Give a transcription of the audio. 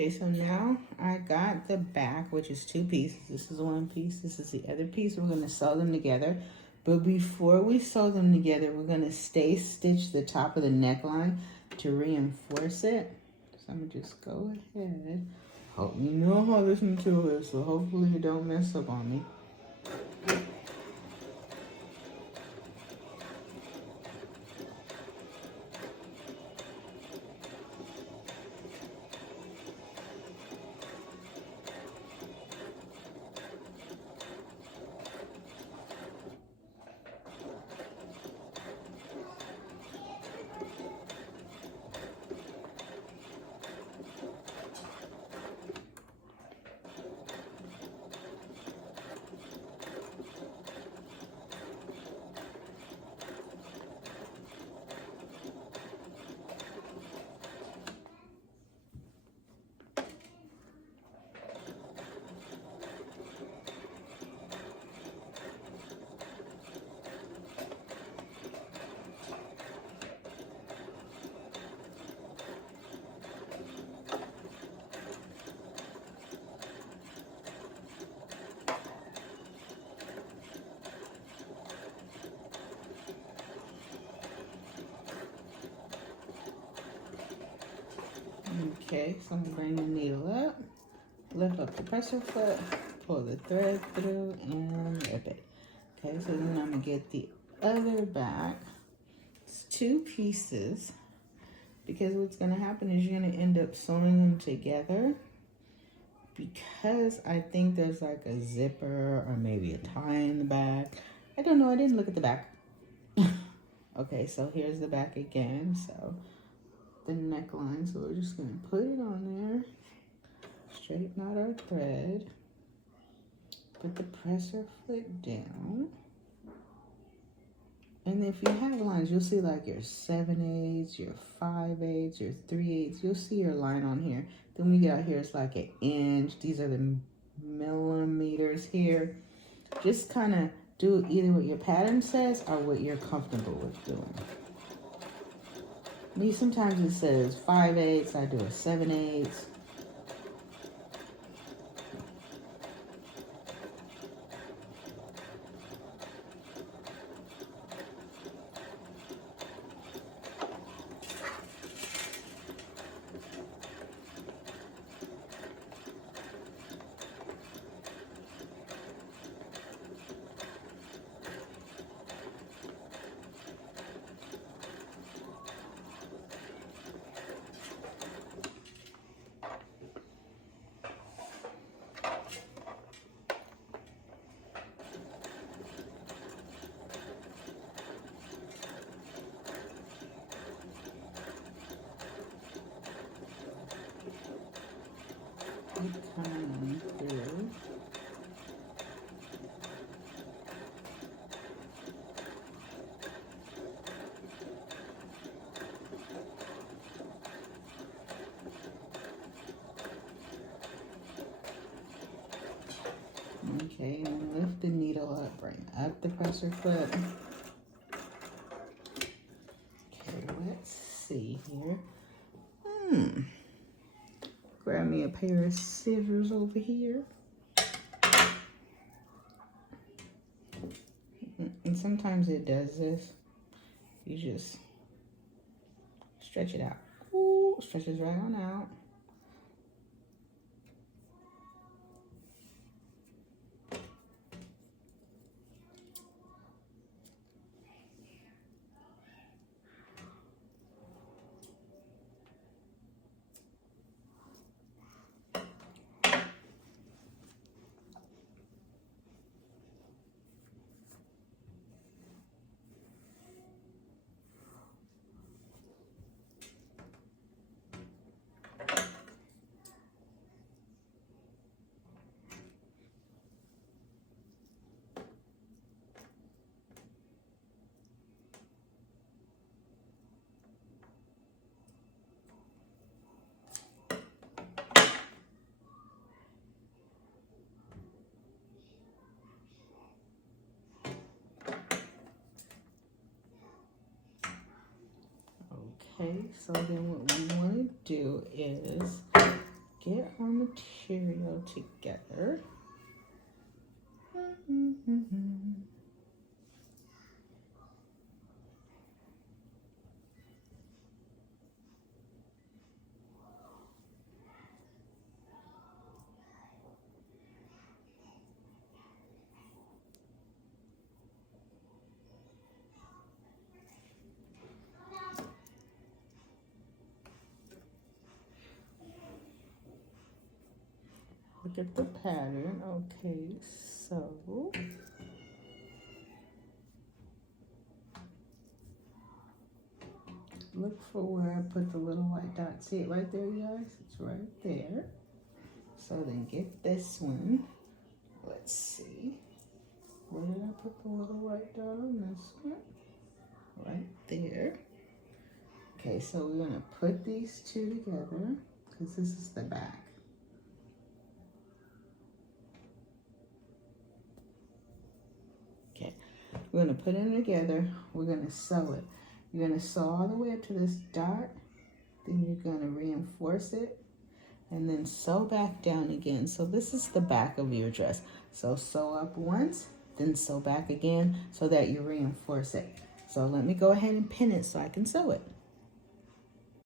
Okay, so now I got the back, which is 2 pieces. This is 1 piece, this is the other piece. We're gonna sew them together. But before we sew them together, we're gonna stitch the top of the neckline to reinforce it. So I'm gonna just go ahead. Hope you know how this material is, so hopefully you don't mess up on me. Okay, so I'm gonna bring the needle up, lift up the presser foot, pull the thread through, and rip it. Okay, so then I'm gonna get the other back. It's 2 pieces, because what's gonna happen is you're gonna end up sewing them together, because I think there's like a zipper or maybe a tie in the back. I don't know, I didn't look at the back. Okay, so here's the back again. So the neckline, so we're just gonna put it on there, straighten out our thread, put the presser foot down, and if you have lines, you'll see like your 7/8, your 5/8, your 3/8, you'll see your line on here. Then when you get out here, it's like an inch. These are the millimeters here. Just kind of do either what your pattern says or what you're comfortable with doing. Me, sometimes it says 5/8, I do a 7/8. Coming through. Okay, and lift the needle up, bring up the presser foot. Okay, let's see here. Grab me a pair of scissors over here. And sometimes it does this. You just stretch it out. Ooh, stretches right on out. Okay, so then what we want to do is get our material together. Look at the pattern. Okay, so look for where I put the little white dot. See it right there, you guys? It's right there. So then get this one. Let's see. Where did I put the little white dot on this one? Right there. Okay, so we're gonna put these two together because this is the back. Okay, we're gonna put them together. We're gonna sew it. You're gonna sew all the way up to this dot. Then you're gonna reinforce it and then sew back down again. So this is the back of your dress. So sew up once, then sew back again so that you reinforce it. So let me go ahead and pin it so I can sew it.